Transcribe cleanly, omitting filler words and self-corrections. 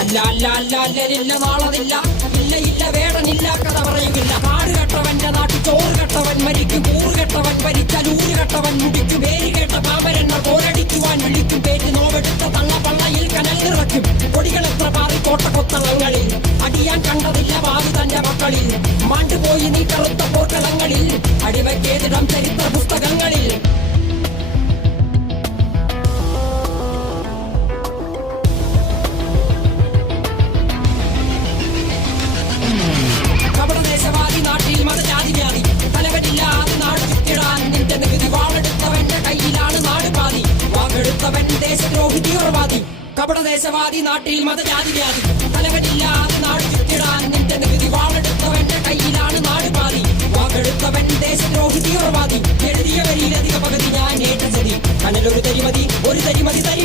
അല്ല അല്ല അല്ല അല്ലലില്ല നാളതില്ല, ഇല്ല ഇല്ല വേടനില്ല കഥ പറയുകില്ല. കാട് കെട്ടവന്റെ നാട്ടിൽ ചോറ് കെട്ടവൻ മരിക്കും, കൂറ് കെട്ടവൻ ഭരിച്ചാൽ ഊര് കെട്ടവൻ മുടിക്കും. പേര് കേട്ട പാമ്പരെണ്ണ പോരടിക്കുവാൻ വിളിക്കും, പേര് നോവെടുത്ത തള്ള പള്ളയിൽ കനൽ നിറയ്ക്കും. കൊടികൾ എത്ര പാറി കോട്ടക്കൊത്തളങ്ങളിൽ, അടിയാൻ കണ്ടതില്ല ഭാവി തന്റെ മക്കളിൽ. മാണ്ടുപോയി നീ കറുത്ത പോർക്കളങ്ങളിൽ, അടിവയ്ക്കേതിടം ചരിത്ര പുസ്തകങ്ങളിൽ. കപടദേശവാദി നാട്ടിൽ മതജാതി വ്യാധി, തലവനില്ലാതെ നാട് ചുറ്റിടാൻ നിന്റെ നികുതി. വാളെടുത്തവന്റെ കയ്യിലാണ് നാട് പാതി, വാക്കെടുത്തവൻ ദേശദ്രോഹി തീവ്രവാദി. കപടദേശവാദി നാട്ടിൽ മതജാതി വ്യാധി, തലവനില്ലാതെ നാട് ചുറ്റിടാൻ നിന്റെ നികുതി. വാളെടുത്തവന്റെ കയ്യിലാണ് നാട് പാതി, വാക്കെടുത്തവൻ ദേശദ്രോഹി തീവ്രവാദി. എഴുതിയ വരിയിലധിക പകുതി ഞാൻ ഏറ്റ ചതി, കനലൊരു തരിമതി ഒരു തരിമതി തരി.